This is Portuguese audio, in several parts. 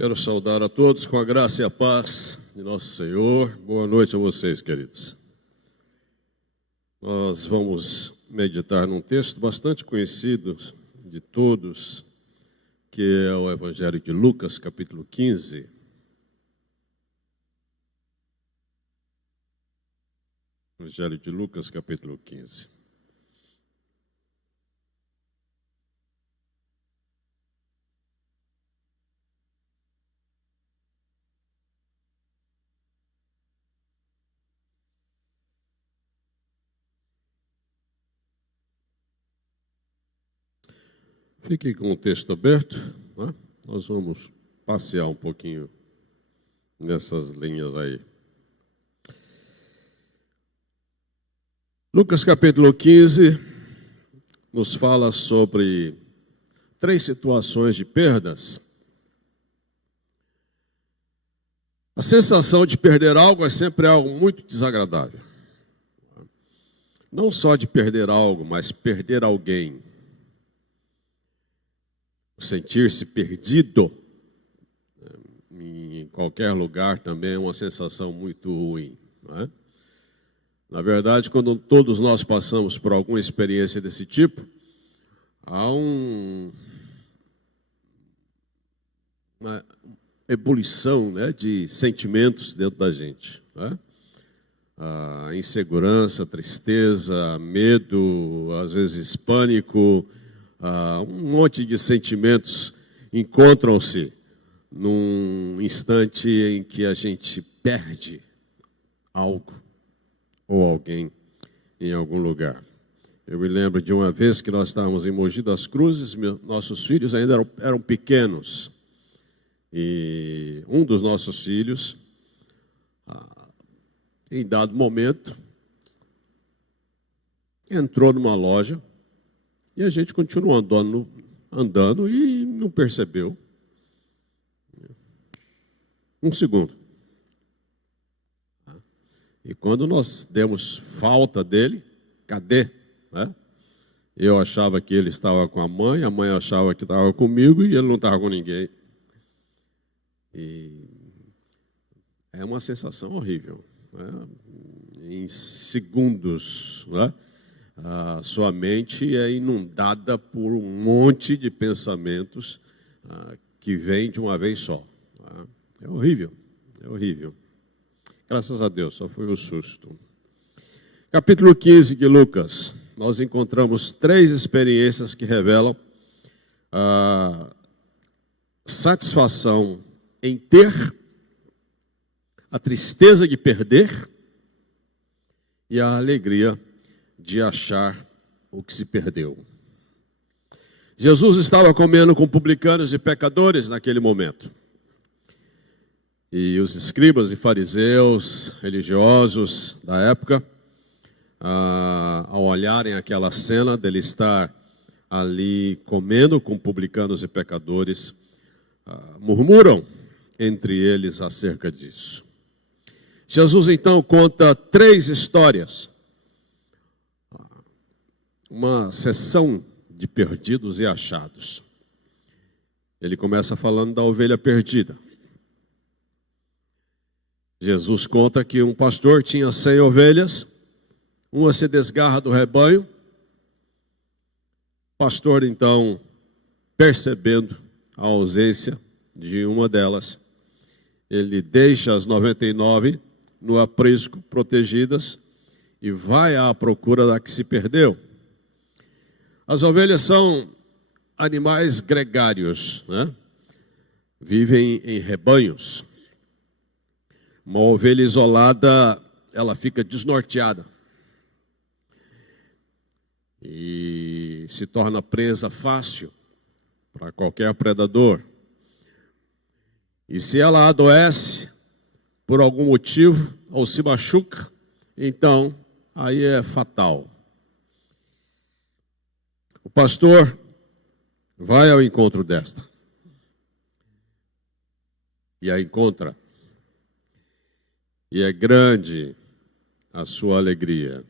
Quero saudar a todos com a graça e a paz de nosso Senhor. Boa noite a vocês, queridos. Nós vamos meditar num texto bastante conhecido de todos, que é o Evangelho de Lucas, capítulo 15. Evangelho de Lucas, capítulo 15. Fiquem com o texto aberto, né? Nós vamos passear um pouquinho nessas linhas aí. Lucas capítulo 15 nos fala sobre 3 situações de perdas. A sensação de perder algo é sempre algo muito desagradável. Não só de perder algo, mas perder alguém. Sentir-se perdido em qualquer lugar também é uma sensação muito ruim, não é? Na verdade, quando todos nós passamos por alguma experiência desse tipo, há uma ebulição, né, de sentimentos dentro da gente, né? A insegurança, tristeza, medo, às vezes pânico. Um monte de sentimentos encontram-se num instante em que a gente perde algo ou alguém em algum lugar. Eu me lembro de uma vez que nós estávamos em Mogi das Cruzes, nossos filhos ainda eram pequenos, e um dos nossos filhos, em dado momento, entrou numa loja. E a gente continuou andando e não percebeu. Um segundo. E quando nós demos falta dele, cadê? Eu achava que ele estava com a mãe achava que estava comigo e ele não estava com ninguém. E é uma sensação horrível, né? Em segundos, né? A sua mente é inundada por um monte de pensamentos que vêm de uma vez só. É horrível, é horrível. Graças a Deus, só foi um susto. Capítulo 15 de Lucas, nós encontramos 3 experiências que revelam a satisfação em ter, a tristeza de perder e a alegria de achar o que se perdeu. Jesus estava comendo com publicanos e pecadores naquele momento. E os escribas e fariseus religiosos da época, ao olharem aquela cena dele estar ali comendo com publicanos e pecadores, murmuram entre eles acerca disso. Jesus então conta 3 histórias. Uma sessão de perdidos e achados. Ele começa falando da ovelha perdida. Jesus conta que um pastor tinha 100 ovelhas, uma se desgarra do rebanho. O pastor, então, percebendo a ausência de uma delas, ele deixa as 99 no aprisco, protegidas, e vai à procura da que se perdeu. As ovelhas são animais gregários, né? Vivem em rebanhos. Uma ovelha isolada, ela fica desnorteada e se torna presa fácil para qualquer predador. E se ela adoece por algum motivo ou se machuca, então aí é fatal. O pastor vai ao encontro desta e a encontra. E é grande a sua alegria.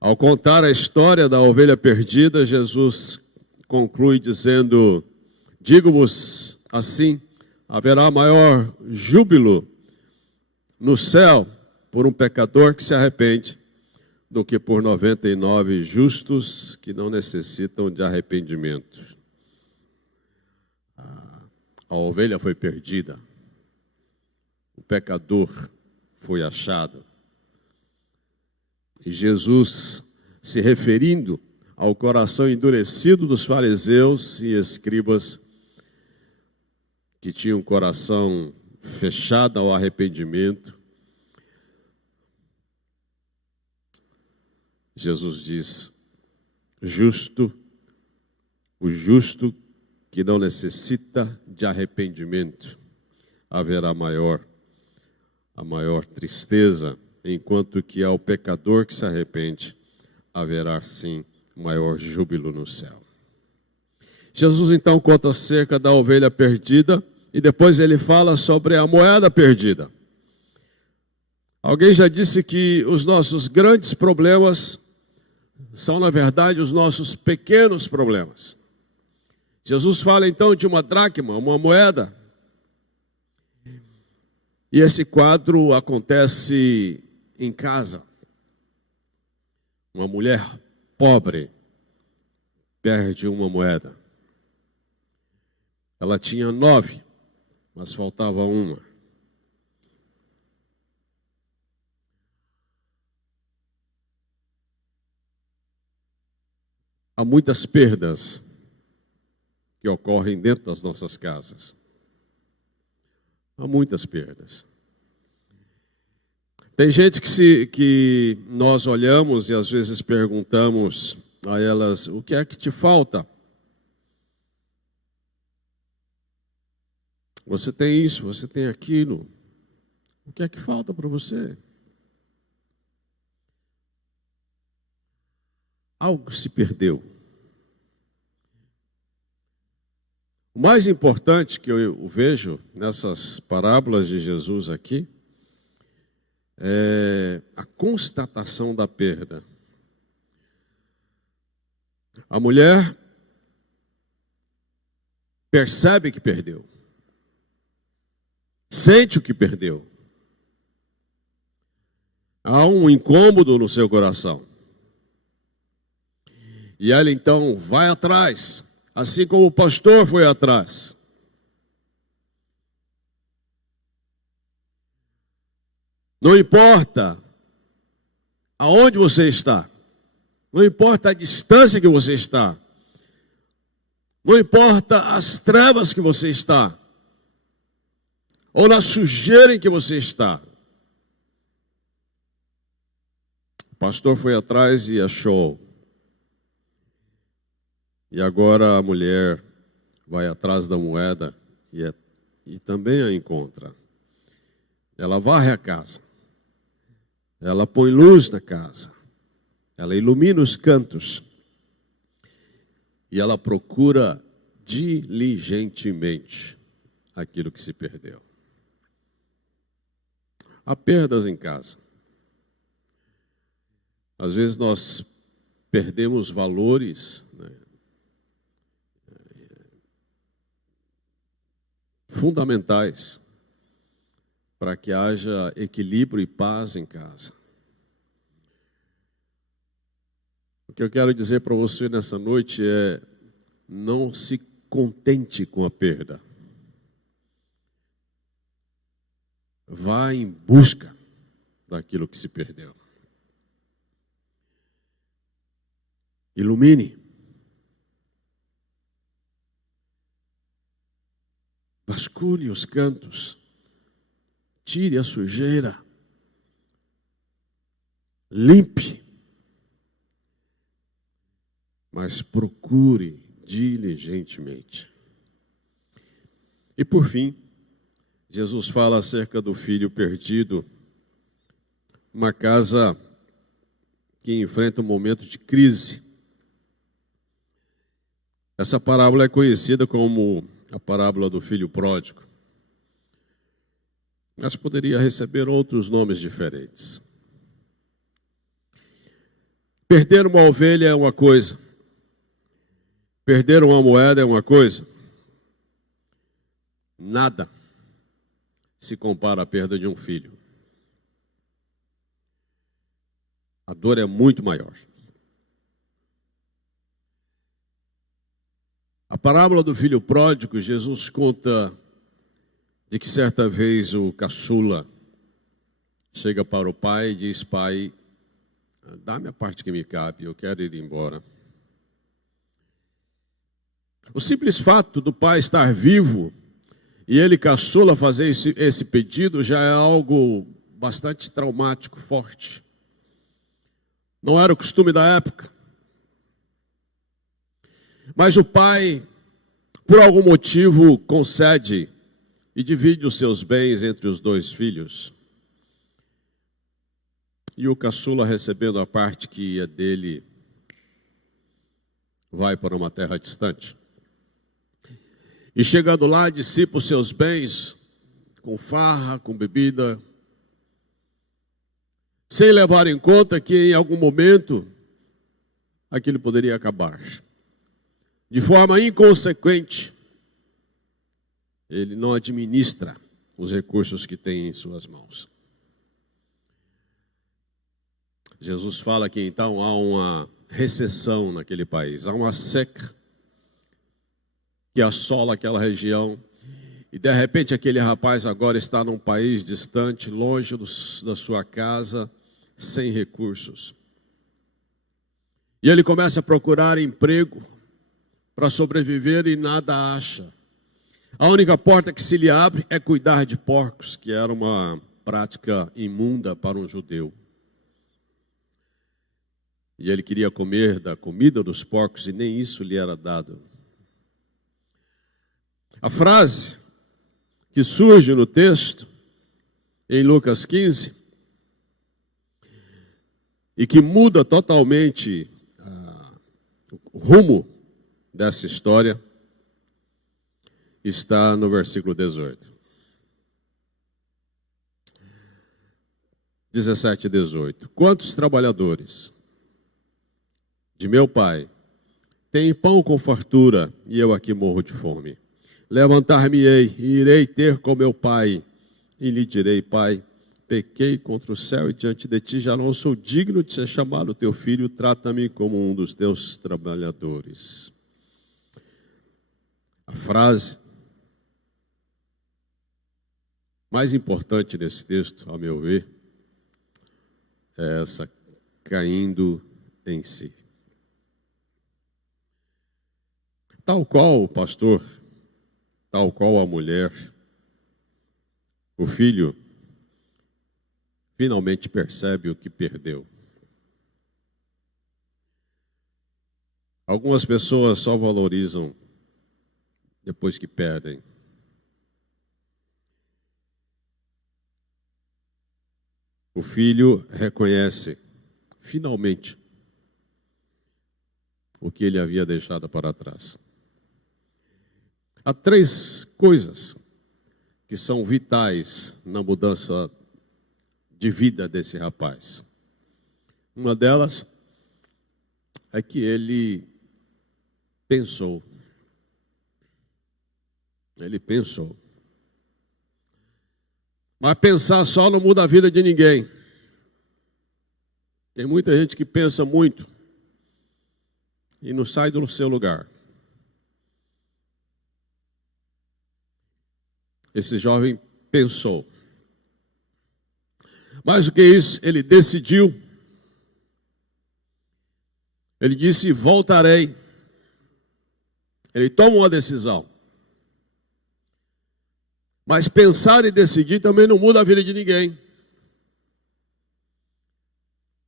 Ao contar a história da ovelha perdida, Jesus conclui dizendo: digo-vos Assim, haverá maior júbilo no céu por um pecador que se arrepende do que por 99 justos que não necessitam de arrependimento. A ovelha foi perdida, o pecador foi achado. E Jesus, se referindo ao coração endurecido dos fariseus e escribas, que tinham um coração fechado ao arrependimento, Jesus diz: o justo que não necessita de arrependimento, haverá a maior tristeza, enquanto que ao pecador que se arrepende, haverá sim maior júbilo no céu. Jesus então conta acerca da ovelha perdida e depois ele fala sobre a moeda perdida. Alguém já disse que os nossos grandes problemas são, na verdade, os nossos pequenos problemas. Jesus fala então de uma dracma, uma moeda. E esse quadro acontece em casa. Uma mulher pobre perde uma moeda. Ela tinha 9, mas faltava uma. Há muitas perdas que ocorrem dentro das nossas casas. Há muitas perdas. Tem gente que nós olhamos e às vezes perguntamos a elas: o que é que te falta? Você tem isso, você tem aquilo. O que é que falta para você? Algo se perdeu. O mais importante que eu vejo nessas parábolas de Jesus aqui é a constatação da perda. A mulher percebe que perdeu, sente o que perdeu. Há um incômodo no seu coração. E ela então vai atrás, assim como o pastor foi atrás. Não importa aonde você está, não importa a distância que você está, não importa as trevas que você está, ou na sujeira em que você está. O pastor foi atrás e achou. E agora a mulher vai atrás da moeda e também a encontra. Ela varre a casa. Ela põe luz na casa. Ela ilumina os cantos. E ela procura diligentemente aquilo que se perdeu. Há perdas em casa. Às vezes nós perdemos valores, né, fundamentais para que haja equilíbrio e paz em casa. O que eu quero dizer para você nessa noite é: não se contente com a perda. Vá em busca daquilo que se perdeu. Ilumine. Vasculhe os cantos. Tire a sujeira. Limpe. Mas procure diligentemente. E por fim, Jesus fala acerca do filho perdido. Uma casa que enfrenta um momento de crise. Essa parábola é conhecida como a parábola do filho pródigo. Mas poderia receber outros nomes diferentes. Perder uma ovelha é uma coisa. Perder uma moeda é uma coisa. nada se compara à perda de um filho. A dor é muito maior. A parábola do filho pródigo, Jesus conta de que certa vez o caçula chega para o pai e diz: pai, dá-me a parte que me cabe, eu quero ir embora. O simples fato do pai estar vivo e ele, caçula, fazer esse pedido já é algo bastante traumático, forte. Não era o costume da época. Mas o pai, por algum motivo, concede e divide os seus bens entre os dois filhos. E o caçula, recebendo a parte que ia dele, vai para uma terra distante. E chegando lá, dissipa os seus bens com farra, com bebida, sem levar em conta que em algum momento aquilo poderia acabar. De forma inconsequente, ele não administra os recursos que tem em suas mãos. Jesus fala que então há uma recessão naquele país, há uma seca que assola aquela região, e de repente aquele rapaz agora está num país distante, longe da sua casa, sem recursos. E ele começa a procurar emprego para sobreviver e nada acha. A única porta que se lhe abre é cuidar de porcos, que era uma prática imunda para um judeu. E ele queria comer da comida dos porcos e nem isso lhe era dado. A frase que surge no texto, em Lucas 15, e que muda totalmente o rumo dessa história, está no versículo 18. 17 e 18. Quantos trabalhadores de meu pai têm pão com fartura e eu aqui morro de fome? Levantar-me-ei e irei ter com meu pai e lhe direi: pai, pequei contra o céu e diante de ti, já não sou digno de ser chamado teu filho, trata-me como um dos teus trabalhadores. A frase mais importante nesse texto, ao meu ver, é essa: caindo em si. Tal qual o pastor, tal qual a mulher, o filho finalmente percebe o que perdeu. Algumas pessoas só valorizam depois que perdem. O filho reconhece, finalmente, o que ele havia deixado para trás. Há três coisas que são vitais na mudança de vida desse rapaz. Uma delas é que ele pensou. Ele pensou. Mas pensar só não muda a vida de ninguém. Tem muita gente que pensa muito e não sai do seu lugar. Esse jovem pensou. Mais do que isso, ele decidiu. Ele disse: voltarei. Ele toma uma decisão. Mas pensar e decidir também não muda a vida de ninguém.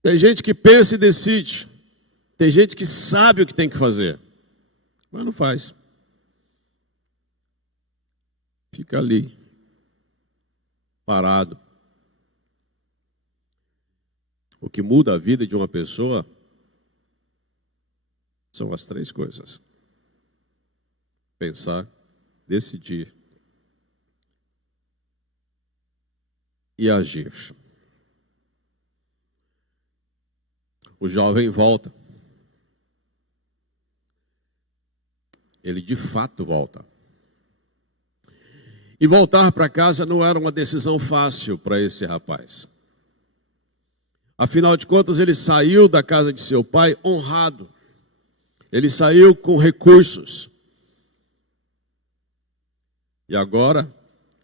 Tem gente que pensa e decide. Tem gente que sabe o que tem que fazer, mas não faz. Fica ali, parado. O que muda a vida de uma pessoa são as três coisas: pensar, decidir e agir. O jovem volta. Ele de fato volta. E voltar para casa não era uma decisão fácil para esse rapaz. Afinal de contas, ele saiu da casa de seu pai honrado. Ele saiu com recursos. E agora,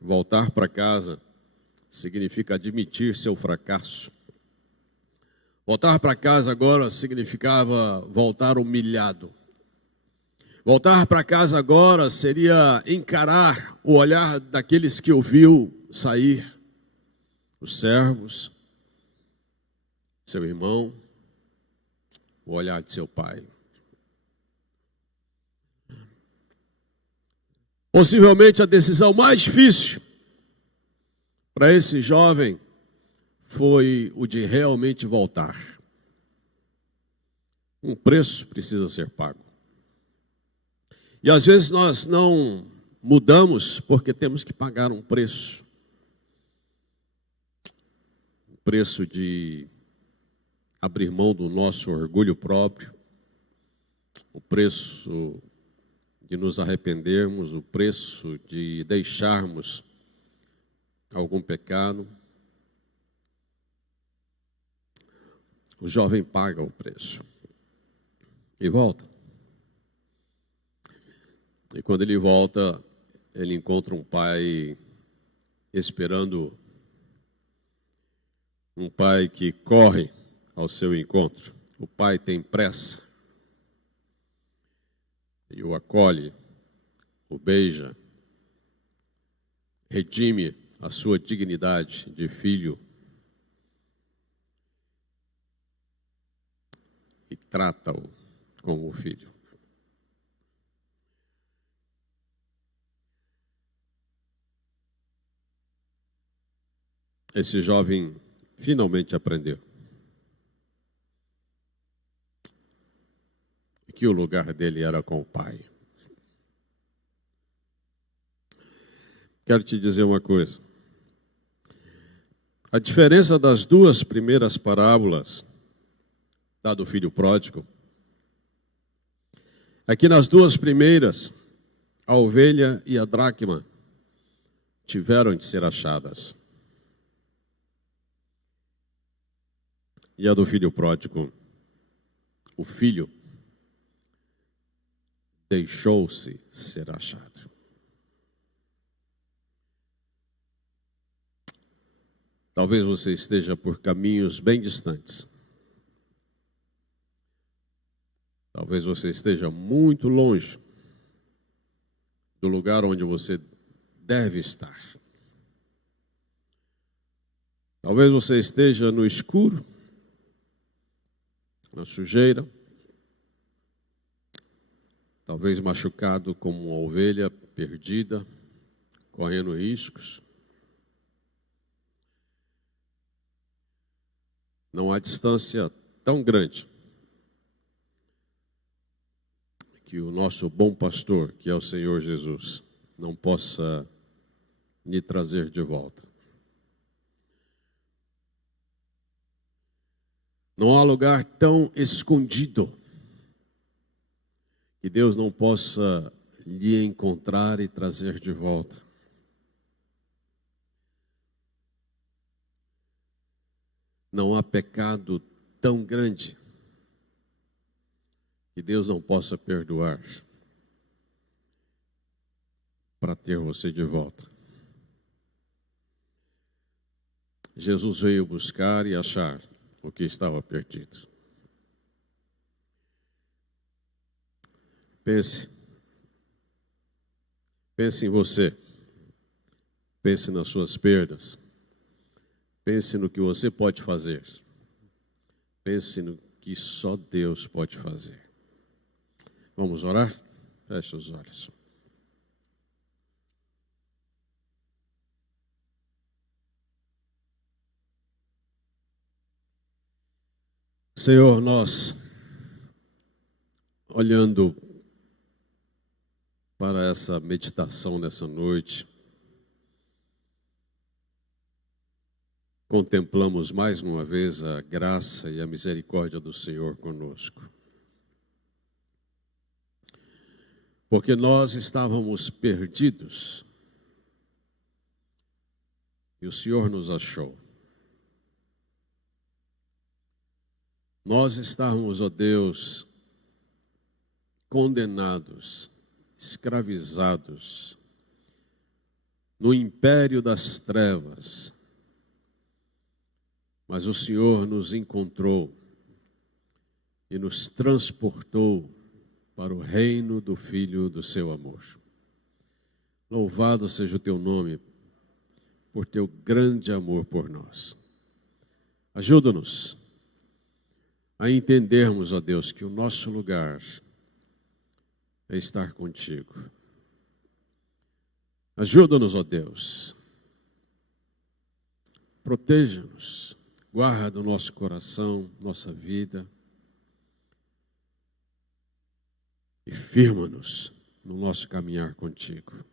voltar para casa significa admitir seu fracasso. Voltar para casa agora significava voltar humilhado. Voltar para casa agora seria encarar o olhar daqueles que o viu sair, os servos, seu irmão, o olhar de seu pai. Possivelmente a decisão mais difícil para esse jovem foi o de realmente voltar. Um preço precisa ser pago. E às vezes nós não mudamos porque temos que pagar um preço. O preço de abrir mão do nosso orgulho próprio, o preço de nos arrependermos, o preço de deixarmos algum pecado. O jovem paga o preço e volta. E quando ele volta, ele encontra um pai esperando, um pai que corre ao seu encontro. O pai tem pressa e o acolhe, o beija, redime a sua dignidade de filho e trata-o como filho. Esse jovem finalmente aprendeu que o lugar dele era com o pai. Quero te dizer uma coisa. A diferença das duas primeiras parábolas, da do filho pródigo, é que nas duas primeiras, a ovelha e a dracma tiveram de ser achadas. E a do filho pródigo, o filho deixou-se ser achado. Talvez você esteja por caminhos bem distantes. Talvez você esteja muito longe do lugar onde você deve estar. Talvez você esteja no escuro, na sujeira, talvez machucado como uma ovelha perdida, correndo riscos. Não há distância tão grande que o nosso bom pastor, que é o Senhor Jesus, não possa lhe trazer de volta. Não há lugar tão escondido que Deus não possa lhe encontrar e trazer de volta. Não há pecado tão grande que Deus não possa perdoar para ter você de volta. Jesus veio buscar e achar o que estava perdido. Pense em você, pense nas suas perdas, pense no que você pode fazer, pense no que só Deus pode fazer. Vamos orar? Feche os olhos. Senhor, nós, olhando para essa meditação nessa noite, contemplamos mais uma vez a graça e a misericórdia do Senhor conosco. Porque nós estávamos perdidos, e o Senhor nos achou. Nós estávamos, ó Deus, condenados, escravizados, no império das trevas, mas o Senhor nos encontrou e nos transportou para o reino do Filho do seu amor. Louvado seja o teu nome por teu grande amor por nós. Ajuda-nos a entendermos, ó Deus, que o nosso lugar é estar contigo. Ajuda-nos, ó Deus. Proteja-nos, guarda o nosso coração, nossa vida. E firma-nos no nosso caminhar contigo.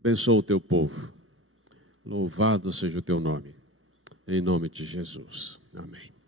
Abençoa o teu povo. Louvado seja o teu nome. Em nome de Jesus. Amém.